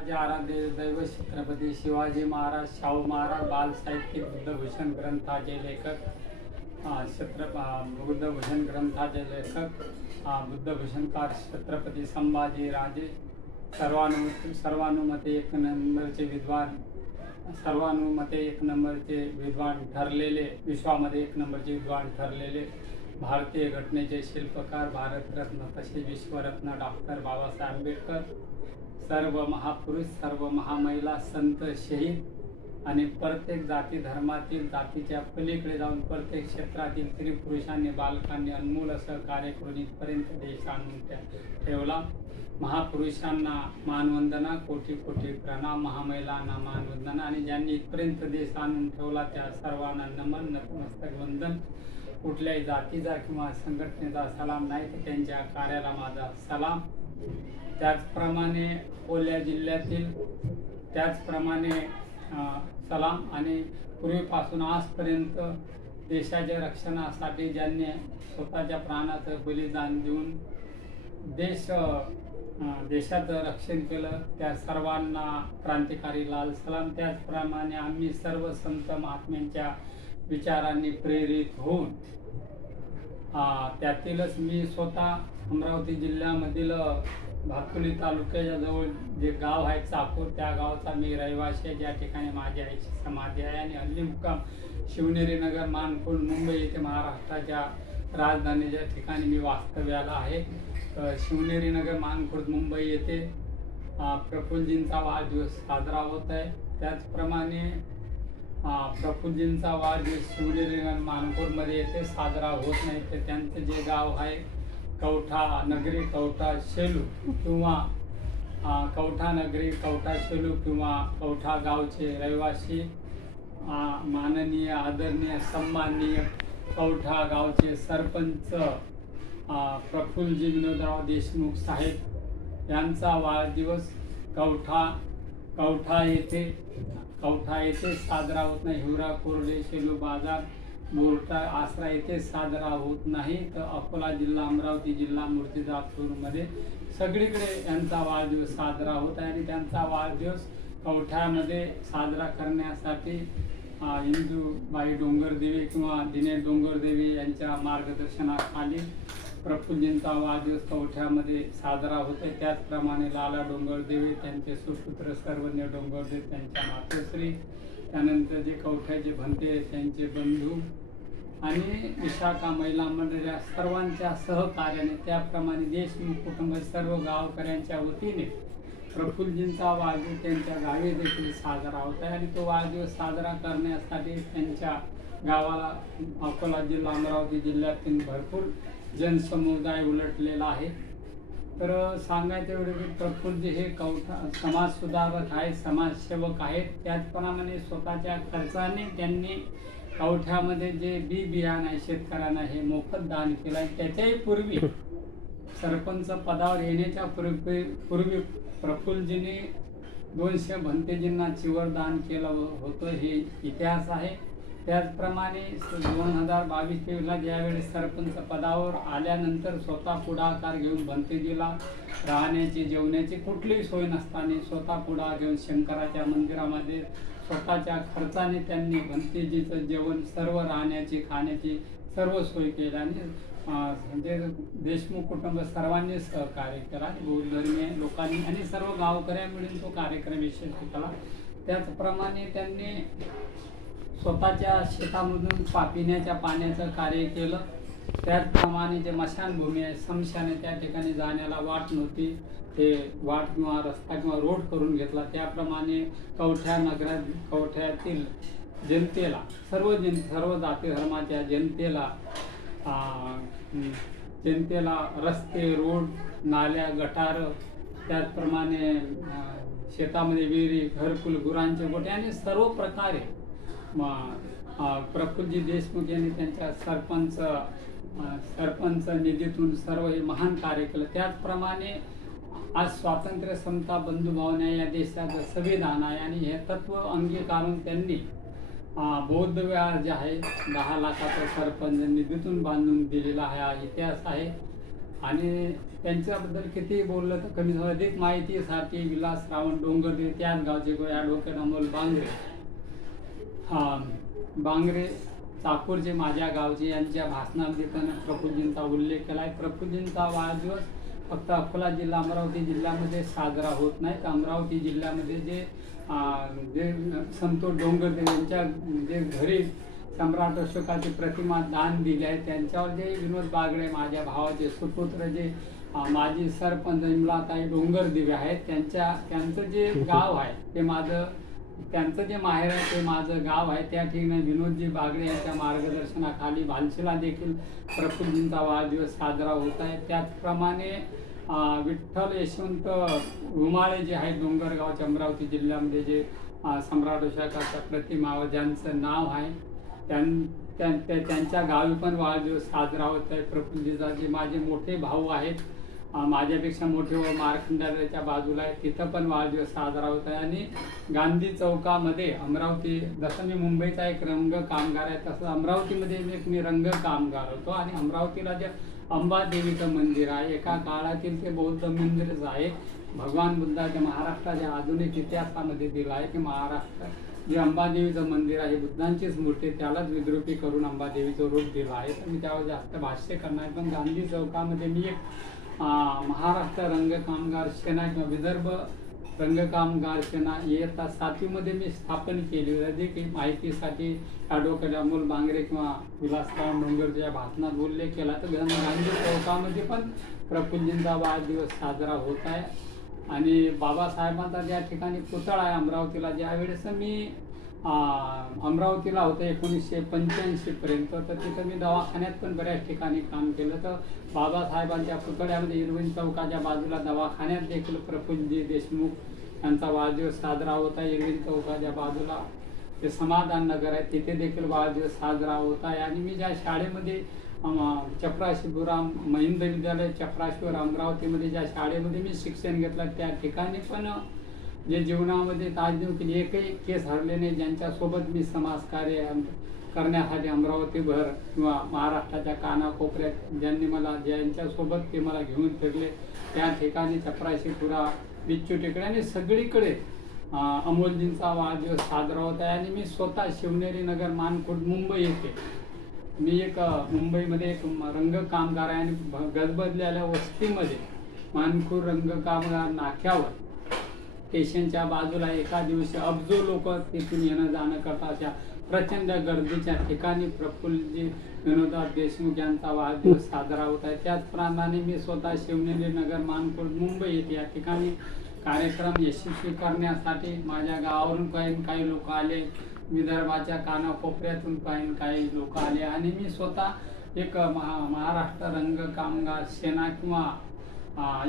माझे आराध्य दैव छत्रपती शिवाजी महाराज, शाहू महाराज बाल साहित्य बुद्धभूषण ग्रंथाचे लेखक, बुद्धभूषण ग्रंथाचे लेखक, बुद्धभूषणकार छत्रपती संभाजी राजे, सर्वानुमते एक नंबरचे विद्वान, सर्वानुमते एक नंबरचे विद्वान ठरलेले, विश्वामध्ये एक नंबरचे विद्वान ठरलेले भारतीय घटनेचे शिल्पकार, भारतरत्न तसेच विश्वरत्न डॉक्टर बाबासाहेब आंबेडकर, सर्व महापुरुष, सर्व महामहिला, संत, शहीद आणि प्रत्येक जाती धर्मातील, जातीच्या पलीकडे जाऊन प्रत्येक क्षेत्रातील स्त्री पुरुषांनी बालकांनी अनमोल असं कार्य करून इथपर्यंत देश आणून ठेवला. महापुरुषांना मानवंदना, कोटी कोटी प्रणाम, महामहिलांना मानवंदना आणि ज्यांनी इथपर्यंत देश आणून ठेवला त्या सर्वांना नमन, नतमस्तक वंदन. कुठल्याही जातीचा किंवा संघटनेचा सलाम नाही तर त्यांच्या कार्याला माझा सलाम. त्याचप्रमाणे अकोला जिल्ह्यातील त्याचप्रमाणे सलाम आणि पूर्वीपासून आजपर्यंत देशाच्या रक्षणासाठी ज्यांनी स्वतःच्या प्राणाचं बलिदान देऊन देशाचं रक्षण केलं त्या सर्वांना क्रांतिकारी लाल सलाम. त्याचप्रमाणे आम्ही सर्व संत महात्म्यांच्या विचारांनी प्रेरित होऊन त्यातीलच मी स्वतः अमरावती जिल्ह्यामधील भातकुली तालुक्याच्या जवळ जे गाव आहे चाकूर, त्या गावचा मी रहिवासी आहे, ज्या ठिकाणी माझी आईची समाधी आहे. आणि हल्ली मुक्काम शिवनेरी नगर, मानकुंड, मुंबई येथे महाराष्ट्राच्या राजधानीच्या ठिकाणी मी वास्तव्याला आहे. शिवनेरी नगर, मानकुंड, मुंबई येथे प्रफुल्लजींचा वाढदिवस साजरा होत आहे. त्याचप्रमाणे प्रफुल्लजींचा वाढदिवस शिवनेरी नगर, मानकुंडमध्ये येथे साजरा होत नाही तर त्यांचं जे गाव आहे कवठा नगरी, कवठा शेलू किंवा कवठा नगरी, कवठा शेलू किंवा कवठा गावचे रहिवासी माननीय, आदरणीय, सन्माननीय कवठा गावचे सरपंच प्रफुल्लजी विनोदराव देशमुख साहेब यांचा वाढदिवस कवठा येथे साजरा होत नाही. हिवरा, कोरडे, शेलू बाजार, मोर्टा, आसरा येथे साजरा होत नाही तर अकोला जिल्हा, अमरावती जिल्हा, मूर्तिजापूरमध्ये सगळीकडे यांचा वाढदिवस साजरा होत आहे. आणि त्यांचा वाढदिवस कवठ्यामध्ये साजरा करण्यासाठी इंदूबाई डोंगरदेवी किंवा दिनेश डोंगरदेवी यांच्या मार्गदर्शनाखाली प्रफुल्लजींचा वाढदिवस कवठ्यामध्ये साजरा होत आहे. त्याचप्रमाणे लाला डोंगरदेवी, त्यांचे सुपुत्र सर्वज्ञ डोंगरदेव, त्यांच्या मातोश्री, त्यानंतर जे कवठ्याचे भंते त्यांचे बंधू आणि विशाखा महिला मंडळ या सर्वांच्या सहकार्याने, त्याप्रमाणे देशमुख कुटुंब सर्व गावकऱ्यांच्या वतीने प्रफुल्लजींचा वाढदिवस त्यांच्या गावी देखील साजरा होत आहे. आणि तो वाढदिवस साजरा करण्यासाठी त्यांच्या गावाला अकोला जिल्हा, अमरावती जिल्ह्यातील भरपूर जनसमुदाय उलटलेला आहे. तर सांगायचं एवढं की प्रफुल्लजी हे समाज सुधारक आहेत, समाजसेवक आहेत. त्याचप्रमाणे स्वतःच्या खर्चाने त्यांनी कवठ्यामध्ये जे बियाणं आहे शेतकऱ्यांना हे मोफत दान केलं आहे. त्याच्याही पूर्वी सरपंच पदावर येण्याच्या पूर्वी प्रफुल्लजींनी 200 भंतेजींना चिवर दान केलं होतं, हे इतिहास आहे. त्याचप्रमाणे 2022-23ला ज्यावेळेस सरपंच पदावर आल्यानंतर स्वतः पुढाकार घेऊन भंतेजीला राहण्याची, जेवण्याची कुठलीही सोय नसताना स्वतः पुढाकार घेऊन शंकराच्या मंदिरामध्ये स्वतःच्या खर्चाने त्यांनी भंतेजीचं जेवण, सर्व राहण्याची, खाण्याची सर्व सोय केली. आणि म्हणजे देशमुख कुटुंब सर्वांनी सहकार्य केला, बहुधर्मीय लोकांनी आणि सर्व गावकऱ्या मिळून तो कार्यक्रम यशस्वी केला. त्याचप्रमाणे त्यांनी स्वतःच्या शेतामधून पिण्याच्या पाण्याचं कार्य केलं. त्याचप्रमाणे जे मशानभूमी आहे, स्मशान आहे, त्या ठिकाणी जाण्याला वाट नव्हती, ते वाट किंवा रस्ता किंवा रोड करून घेतला. त्याप्रमाणे कवठ्यातील जनतेला, सर्व जाती धर्माच्या जनतेला रस्ते, रोड, नाल्या, गटार, त्याचप्रमाणे शेतामध्ये विहिरी, घरकुल, गुरांचे गोठे आणि सर्व प्रकारे प्रफुल्लजी देशमुख यांनी त्यांच्या सरपंच निधीतून सर्व हे महान कार्य केलं. त्याचप्रमाणे आज स्वातंत्र्य, समता, बंधुभावना या देशाचं संविधान आहे आणि हे तत्व अंगीकारून त्यांनी बौद्ध विहार जे आहे 10 लाखाचा सरपंच निधीतून बांधून दिलेला हा इतिहास आहे. आणि त्यांच्याबद्दल किती बोललं तर कमी. अधिक माहितीसाठी विलास रावण डोंगरदेव, त्याच गावचे ॲडव्होकेट अमोल बांगरे, बांगरे चाकूरचे, माझ्या गावचे, यांच्या भाषणामध्ये पण प्रफुल्लजींचा उल्लेख केला आहे. प्रफुल्लजींचा वाढदिवस फक्त अकोला जिल्हा अमरावती जिल्ह्यामध्ये साजरा होत नाही, तर अमरावती जिल्ह्यामध्ये जे संतोष डोंगरदेव यांच्या जे घरी सम्राट अशोकाची प्रतिमा दान दिली आहे, त्यांच्यावर जे विनोद बागडे माझ्या भावाचे सुपुत्र जे माजी सरपंच इमलाताई डोंगरदेव आहेत, त्यांचं जे गाव आहे ते त्यांचं जे माहेर आहे ते माझं गाव आहे. त्या ठिकाणी विनोदजी बागडे यांच्या मार्गदर्शनाखाली भालशीला देखील प्रफुल्लजींचा वाढदिवस साजरा होत आहे. त्याचप्रमाणे विठ्ठल यशवंत उमाळे जे आहेत डोंगरगावच्या अमरावती जिल्ह्यामध्ये, जे सम्राट अशोकाच्या प्रतिमा ज्यांचं नाव आहे, त्यांच्या गावी पण वाढदिवस साजरा होत आहे. प्रफुल्लजीचा जे माझे मोठे भाऊ आहेत, माझ्यापेक्षा मोठे व मार्कंडाच्या बाजूला आहे, तिथं पण वाढदिवस साजरा होत आहे. आणि गांधी चौकामध्ये अमरावती, जसं मी मुंबईचा एक रंग कामगार आहे तसं अमरावतीमध्ये मी रंग कामगार होतो. आणि अमरावतीला जे अंबादेवीचं मंदिर आहे, एका काळातील ते बौद्ध मंदिरच आहे. भगवान बुद्धाच्या महाराष्ट्राच्या आधुनिक इतिहासामध्ये दिलं आहे की महाराष्ट्रात जे अंबादेवीचं मंदिर आहे, बुद्धांचीच मूर्ती, त्यालाच विद्रुपी करून अंबादेवीचं रूप दिलं आहे. तर मी त्यावर जास्त भाष्य करणार. पण गांधी चौकामध्ये मी एक महाराष्ट्र रंग कामगार सेना किंवा विदर्भ रंग कामगार सेना इयत्ता 7वीमध्ये मी स्थापन केली होती. की माहितीसाठी ॲडव्होकेट अमोल बांगरे किंवा विलासराव डोंगरच्या भाषणात उल्लेख केला. तर गांधी चौकामध्ये पण प्रफुल्लजींचा वाढदिवस साजरा होत आहे. आणि बाबासाहेबांचा ज्या ठिकाणी पुतळा आहे अमरावतीला, ज्यावेळेस मी अमरावतीला होतं 1985 पर्यंत, तर तिथं मी दवाखान्यात पण बऱ्याच ठिकाणी काम केलं. तर बाबासाहेबांच्या पुतळ्यामध्ये इरविन चौकाच्या बाजूला दवाखान्यात देखील प्रफुल्लजी देशमुख यांचा वाढदिवस साजरा होत आहे. इरविन चौकाच्या बाजूला जे समाधान नगर आहे तिथे देखील वाढदिवस साजरा होत आहे. आणि मी ज्या शाळेमध्ये चपराशीपुरा महिंद विद्यालय चपराशीवर अमरावतीमध्ये ज्या शाळेमध्ये मी शिक्षण घेतलं, त्या ठिकाणी पण जे जीवनामध्ये ताजदेव केली एकही केस हरले नाही, ज्यांच्यासोबत मी समाजकार्य करण्यासाठी अमरावतीभर किंवा महाराष्ट्राच्या कानाकोपऱ्यात ज्यांच्यासोबत ते मला घेऊन फिरले, त्या ठिकाणी चपराशीपुरा, बिच्चू टेकडे आणि सगळीकडे अमोलजींचा वाढदिवस साजरा होत आहे. आणि मी स्वतः शिवनेरी नगर मानखुर्द मुंबई येथे मी एक मुंबईमध्ये एक रंग कामगार आहे. आणि गजबजलेल्या वस्तीमध्ये मानखुर्द रंग कामगार नाक्यावर स्टेशनच्या बाजूला एका दिवशी अब्जो लोक तिथून येणं जाणं करतात. त्या प्रचंड गर्दीच्या ठिकाणी प्रफुल्लजी विनोदराव देशमुख यांचा वाढदिवस साजरा होत आहे. त्याचप्रमाणे मी स्वतः शिवनेरी नगर मानखुर्द मुंबई येथे या ठिकाणी कार्यक्रम यशस्वी करण्यासाठी माझ्या गावावरून काही लोक आले, विदर्भाच्या कानाकोपऱ्यातून काही लोक आले. आणि मी स्वतः एक महाराष्ट्र रंग कामगार सेना किंवा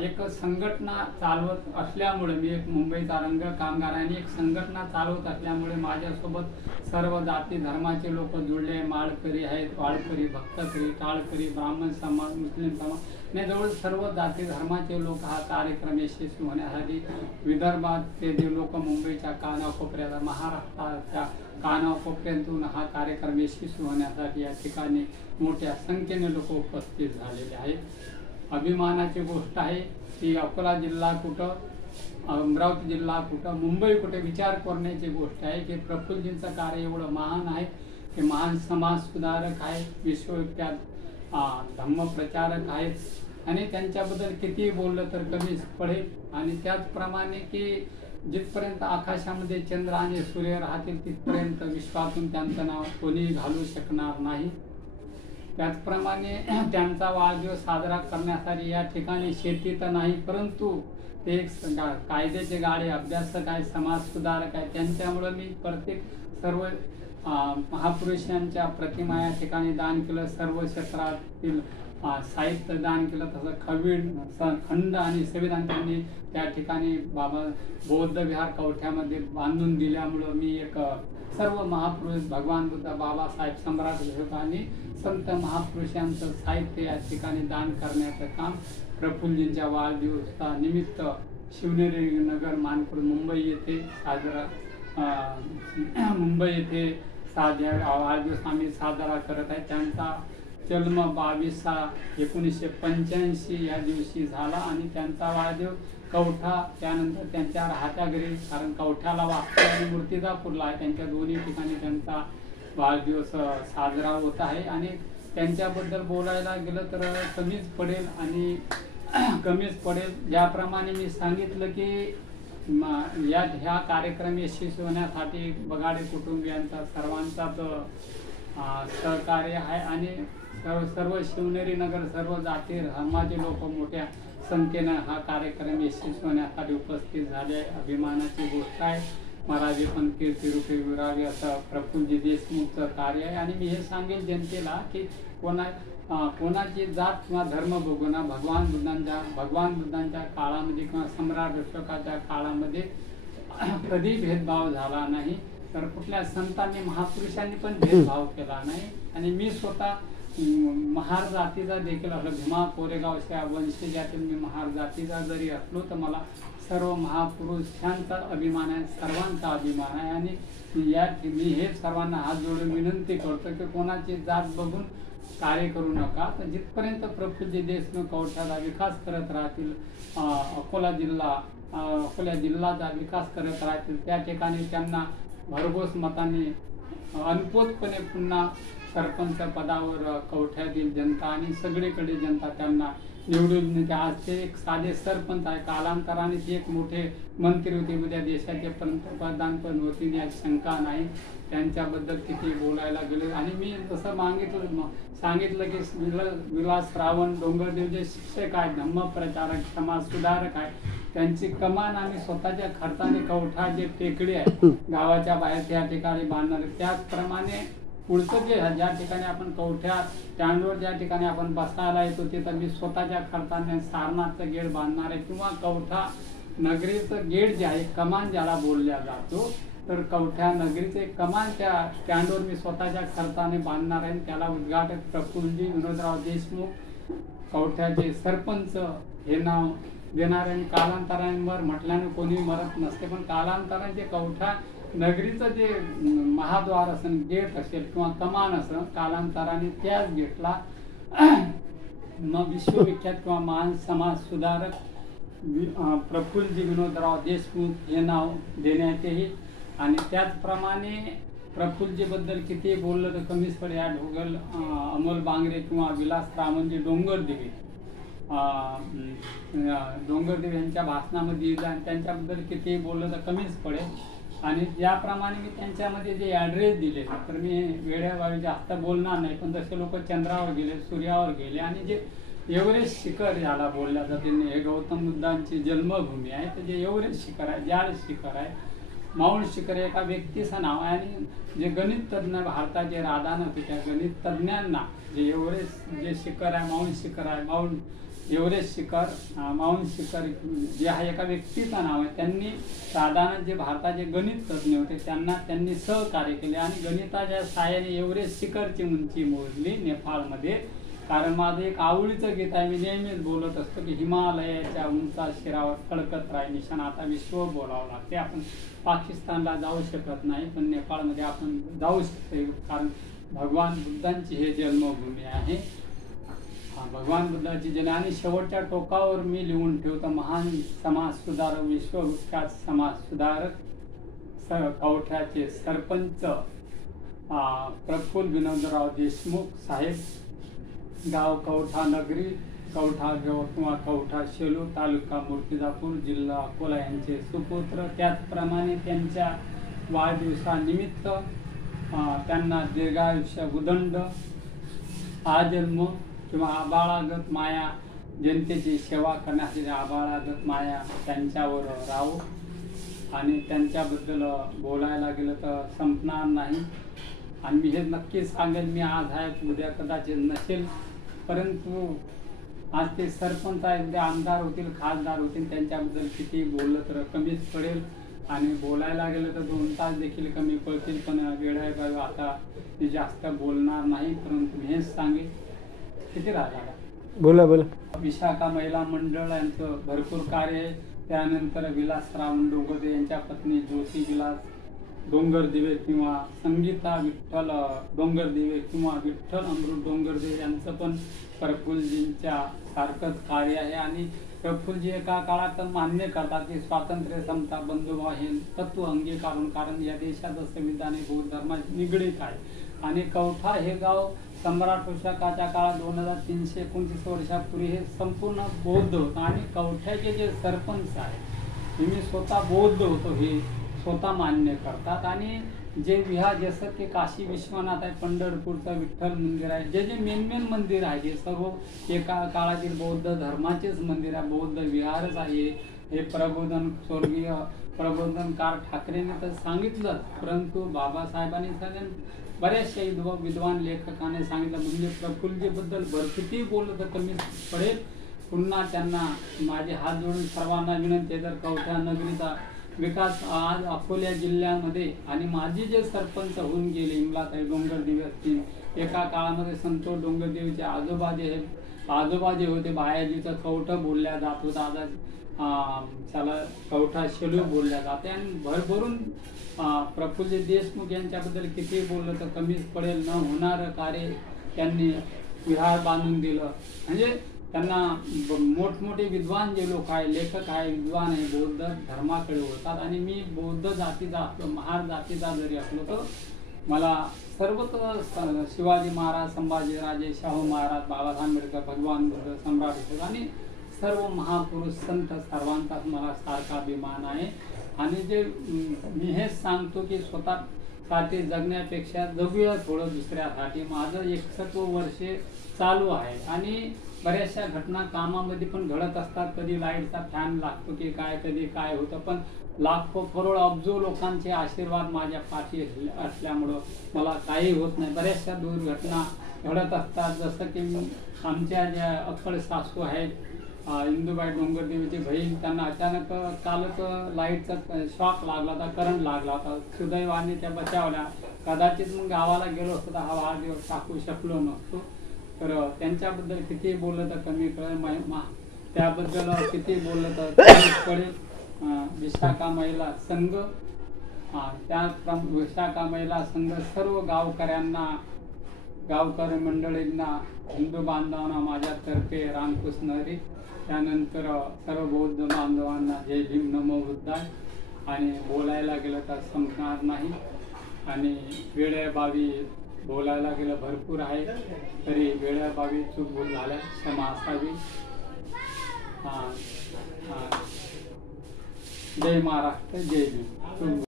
एक संघटना चालवत असल्यामुळे, मी एक मुंबईचा रंग कामगार आणि एक संघटना चालवत असल्यामुळे माझ्यासोबत सर्व जाती धर्माचे लोक जुळले. माळकरी आहेत, वाळकरी, भक्तकरी, टाळकरी, ब्राह्मण समाज, मुस्लिम समाज, या जवळ सर्व जाती धर्माचे लोक हा कार्यक्रम यशस्वी होण्यासाठी विदर्भात ते जे लोक मुंबईच्या कानाकोपऱ्यात, महाराष्ट्राच्या कानाकोपऱ्यातून हा कार्यक्रम यशस्वी होण्यासाठी या ठिकाणी मोठ्या संख्येने लोक उपस्थित झालेले आहेत. अभिमानाची गोष्ट आहे की अकोला जिल्हा कुठं, अमरावती जिल्हा कुठं, मुंबई कुठे, विचार करण्याची गोष्ट आहे की प्रफुल्लजींचं कार्य एवढं महान आहे. ते महान समाज सुधारक आहेत, विश्वविख्यात धम्मप्रचारक आहेत. आणि त्यांच्याबद्दल किती बोललं तर कमीच पडेल. आणि त्याचप्रमाणे की जिथपर्यंत आकाशामध्ये चंद्र आणि सूर्य राहतील तिथपर्यंत विश्वातून त्यांचं नाव कोणी घालू शकणार नाही. त्याचप्रमाणे त्यांचा वाढदिवस साजरा करण्यासाठी या ठिकाणी शेती तर नाही, परंतु ते एक कायद्याचे गाडे अभ्यासक आहे, समाज सुधारक आहे. त्यांच्यामुळं मी प्रत्येक सर्व महापुरुषांच्या प्रतिमा या ठिकाणी दान केलं. सर्व क्षेत्रातील साहित्य दान केलं. तसं खंड आणि संविधान त्यांनी त्या ठिकाणी बौद्ध विहार कवठ्यामध्ये बांधून दिल्यामुळं मी एक सर्व महापुरुष भगवान बुद्ध, बाबासाहेब, सम्राट अशोक आणि संत महापुरुषांचं साहित्य या ठिकाणी दान करण्याचं काम प्रफुल्लजींच्या वाढदिवसा निमित्त शिवनेरी नगर मानखुर्द मुंबई येथे वाढदिवस आम्ही साजरा करत आहे. जन्म 22/6/1985 या दिवशी झाला आणि त्यांचा वाढदिवस कवठा, त्यानंतर त्यांच्या राहत्या घरी, कारण कवठ्याला वास्तव आणि मूर्तिजापूरला आहे, त्यांच्या दोन्ही ठिकाणी त्यांचा वाढदिवस साजरा होत आहे. आणि त्यांच्याबद्दल बोलायला गेलं तर कमीच पडेल आणि कमीच पडेल. ज्याप्रमाणे मी सांगितलं की ह्या कार्यक्रम यशस्वी होण्यासाठी बगाडे कुटुंबियांचा सर्वांचाच सहकार्य आहे आणि सर्व शिवनेरी नगर, सर्व जाती धर्माचे लोक मोठ्या संख्येनं हा कार्यक्रम यशस्वी होण्यासाठी उपस्थित झाले. अभिमानाची गोष्ट आहे. महाराजे पण कीर्तिरूपी विरावे असं प्रफुल्लजी देशमुखचं कार्य आहे. आणि मी हे सांगेन जनतेला की कोणाची जात किंवा धर्म बघू ना, भगवान बुद्धांच्या काळामध्ये किंवा सम्राट अशोकाच्या काळामध्ये कधी भेदभाव झाला नाही. तर कुठल्या संतांनी, महापुरुषांनी पण भेदभाव केला नाही. आणि मी स्वतः महार जातीचा देखील असलो, भीमा कोरेगावच्या वंशजातील मी महार जातीचा जरी असलो तर मला सर्व महापुरुषांचा अभिमान आहे, सर्वांचा अभिमान आहे. आणि मी हे सर्वांना हात जोडून विनंती करतो की कोणाची जात बघून कार्य करू नका. तर जिथपर्यंत प्रफुल्लजी देशमुख कवठ्याचा विकास करत राहतील, अकोला जिल्ह्याचा विकास करत राहतील, त्या ठिकाणी त्यांना भरघोस मतांनी अनपोतपणे पुन्हा सरपंच पदावर कवठ्यातील जनता आणि सगळीकडे जनता त्यांना निवडून देते. आज ते एक साधे सरपंच आहे, कालांतराने ते एक मोठे मंत्री होते, उद्या देशाचे पंतप्रधान पण होतील यात शंका नाही. त्यांच्याबद्दल किती बोलायला गेलो. आणि मी जसं सांगितलं की विलास रावण डोंगरदेव जे शिक्षक आहेत, धम्मप्रचारक, समाज सुधारक आहे, त्यांची कमान आम्ही स्वतःच्या खर्चाने कवठा जे टेकडी आहे गावाच्या बाहेर त्या ठिकाणी बांधणार. त्याचप्रमाणे पुढचं ज्या ठिकाणी आपण कवठ्या स्टँडवर ज्या ठिकाणी आपण बसायला येतो तिथं मी स्वतःच्या खर्चाने सारनाथचं गेट बांधणार आहे. किंवा कवठा नगरीचं गेट जे आहे, कमान ज्याला बोलल्या जातो, तर कवठ्या नगरीचे कमान त्या स्टँडवर मी स्वतःच्या खर्चाने बांधणार आहे. त्याला उद्घाटक प्रफुल्लजी विनोदराव देशमुख कवठ्याचे सरपंच हे नाव देणार आहे. कालांतरांवर म्हटल्याने कोणी मरत नसते, पण कालांतरांचे कवठा नगरीचं जे महाद्वार असेल, गेट असेल किंवा कमान असेल, कालांतराने त्याच गेटला मग विश्वविख्यात किंवा महान समाज सुधारक प्रफुल्लजी विनोदराव देशमुख हे नाव देण्यात येईल. आणि त्याचप्रमाणे प्रफुल्लजीबद्दल किती बोललं तर कमीच पडे. या ढोगल अमोल बांगरे किंवा विलास रावणजी डोंगरदेवी यांच्या भाषणामध्ये त्यांच्याबद्दल किती बोललं तर कमीच पडेल. आणि ज्याप्रमाणे मी त्यांच्यामध्ये जे ॲड्रेस दिले, तर मी वेळेवारी जास्त बोलणार नाही, पण जसे लोक चंद्रावर गेले, सूर्यावर गेले, आणि जे एव्हरेस्ट शिखर याला बोलल्या जाते, हे गौतम बुद्धांची जन्मभूमी आहे, तर जे एव्हरेस्ट शिखर आहे, जाड शिखर आहे, माउंट शिखर एका व्यक्तीचं नाव आहे. आणि जे गणित तज्ज्ञ भारताचे राधान होते, त्या गणित तज्ज्ञांना जे एव्हरेस्ट जे शिखर आहे, माउंट शिखर आहे, एव्हरेस्ट शिखर, माउंट शिखर जे आहे एका व्यक्तीचं नाव आहे. त्यांनी राधानंद जे भारताचे गणित तज्ज्ञ होते त्यांनी सहकार्य केले आणि गणिताच्या सहाय्याने एव्हरेस्ट शिखरची उंची मोजली नेपाळमध्ये. कारण माझं एक आवडीचं गीत आहे, मी नेहमीच बोलत असतो की हिमालयाच्या उंचा शिरावर खळकत राही निशाण. आता विश्व बोलावं लागते. आपण पाकिस्तानला जाऊ शकत नाही, पण नेपाळमध्ये आपण जाऊ शकतो, कारण भगवान बुद्धांची हे जन्मभूमी आहे. भगवान बुद्धाची जन्म. आणि शेवटच्या टोकावर मी लिहून ठेवतो, महान समाज सुधारक, विश्वविख्यात समाज सुधारक, कवठ्याचे सरपंच प्रफुल्ल विनोदराव देशमुख साहेब, गाव कवठा नगरी, कवठा किंवा कवठा शेलू, तालुका मूर्तिजापूर, जिल्हा अकोला यांचे सुपुत्र. त्याचप्रमाणे त्यांच्या वाढदिवसानिमित्त त्यांना दीर्घायुष्य, उदंड, आजन्म किंवा आबाळागत माया, जनतेची सेवा करण्यासाठी आबाळागत माया त्यांच्यावर राहो. आणि त्यांच्याबद्दल बोलायला गेलं तर संपणार नाही. आणि मी हे नक्कीच सांगेल, मी आज आहे, उद्या कदाचित नसेल, परंतु आज ते सरपंच आहे, उद्या आमदार होतील, खासदार होतील, त्यांच्याबद्दल किती बोललं तर कमीच पडेल. आणि बोलायला गेलं तर 2 तास देखील कमी पडतील, पण वेळेबाबत आता मी जास्त बोलणार नाही, परंतु मी हेच सांगेल. किती राहिला? बोला. विशाखा महिला मंडळ यांचं भरपूर कार्य आहे. त्यानंतर विलास रावण डोंगरदेव यांच्या पत्नी ज्योती विलास डोंगरदिवे किंवा संगीता विठ्ठल डोंगरदिवे किंवा विठ्ठल अमृत डोंगरदिवे यांचं पण प्रफुल्लजींच्या सारखंच कार्य आहे। आणि प्रफुल्लजी एका काळात मान्य करतात की स्वातंत्र्य, समता, बंधुभाव हे तत्व अंगीकारून, कारण या देशाचं संविधान हे बौद्ध धर्माशी निगडीत आहे। आणि कवठा हे गाव सम्राट अशोकाच्या काळात 2329 वर्षापूर्वी हे संपूर्ण बौद्ध होतं। आणि कवठ्याचे जे सरपंच आहे मी स्वतः बौद्ध होतो हे स्वतः मान्य करतात। आणि जे विहार जसं की काशी विश्वनाथ आहे, पंढरपूरचं विठ्ठल मंदिर आहे, जे जे मेन मंदिर आहे हे सर्व एका काळातील बौद्ध धर्माचेच मंदिर आहे, बौद्ध विहारच आहे। हे प्रबोधन स्वर्गीय प्रबोधनकार ठाकरेंनी तर सांगितलं, परंतु बाबासाहेबांनी सांगितलं, बऱ्याचशा विद्वान लेखकाने सांगितलं, म्हणजे प्रफुल्लजीबद्दल किती बोललं तर कमी पडेल। पुन्हा त्यांना माझे हात जोडून सर्वांना विनंती आहे, जर कवठा नगरीचा विकास आज अकोला जिल्ह्यामध्ये आणि माझे जे सरपंच होऊन गेले इमलाताई डोंगरदिवे असतील, एका काळामध्ये संतोष डोंगरदेवीचे आजोबा जे होते बायाजीचं कवठं बोलल्या जात होतं, आता त्याला कवठा शेलू बोलल्या जाते। आणि भरभरून प्रफुल्ल देशमुख यांच्याबद्दल किती बोललं तर कमीच पडेल। न होणारं कार्य त्यांनी विहार बांधून दिलं, म्हणजे त्यांना मोठमोठे विद्वान जे लोक आहे, लेखक आहे, विद्वान आहे, बौद्ध धर्माकडे होतात। आणि मी बौद्ध जातीचा असलो, महार जातीचा जरी असलो तर मला सर्वत्र शिवाजी महाराज, संभाजीराजे, शाहू महाराज, बाबासाहेब आंबेडकर, भगवान बुद्ध, सम्राट अशोक आणि सर्व महापुरुष संत सर्वांचाच मला सारखा अभिमान आहे। आणि जे मी हेच सांगतो की स्वतःसाठी जगण्यापेक्षा जगूया थोडं दुसऱ्यासाठी। माझं 61 वर्षे चालू आहे आणि बऱ्याचशा घटना कामामध्ये पण घडत असतात, कधी लाईटचा फॅन लागतो की काय, कधी काय होतं, पण लाखो करोड अब्जो लोकांचे आशीर्वाद माझ्या पाठी असल्यामुळं मला काही होत नाही। बऱ्याचशा दुर्घटना घडत असतात, जसं की आमच्या ज्या अक्कड सासू आहेत इंदुबाई डोंगरदेवीची बहीण, त्यांना अचानक कालच लाईटचा शॉक लागला होता, करंट लागला होता, सुदैवाने त्या बचावल्या। कदाचित मग गावाला गेलो असतो तर हा वाढदिवस टाकू शकलो नसतो। तर त्यांच्याबद्दल किती बोललं तर कमी कळेल, त्याबद्दल किती बोललं तर कमीच पडेल। विशाखा महिला संघ, त्या विशाखा महिला संघ सर्व गावकऱ्यांना, गावकरी मंडळींना, हिंदू बांधवांना माझ्यातर्फे रामकृष्ण हरी, त्यानंतर सर्व बौद्ध बांधवांना जय भीम, नमो बुद्धाय। आणि बोलायला गेलं तर संपणार नाही आणि वेळेबावी बोलायला गेलं भरपूर आहे, तरी वेळेबावी चूक भूल झाल्या क्षमा असावी। जय महाराष्ट्र, जय भीम।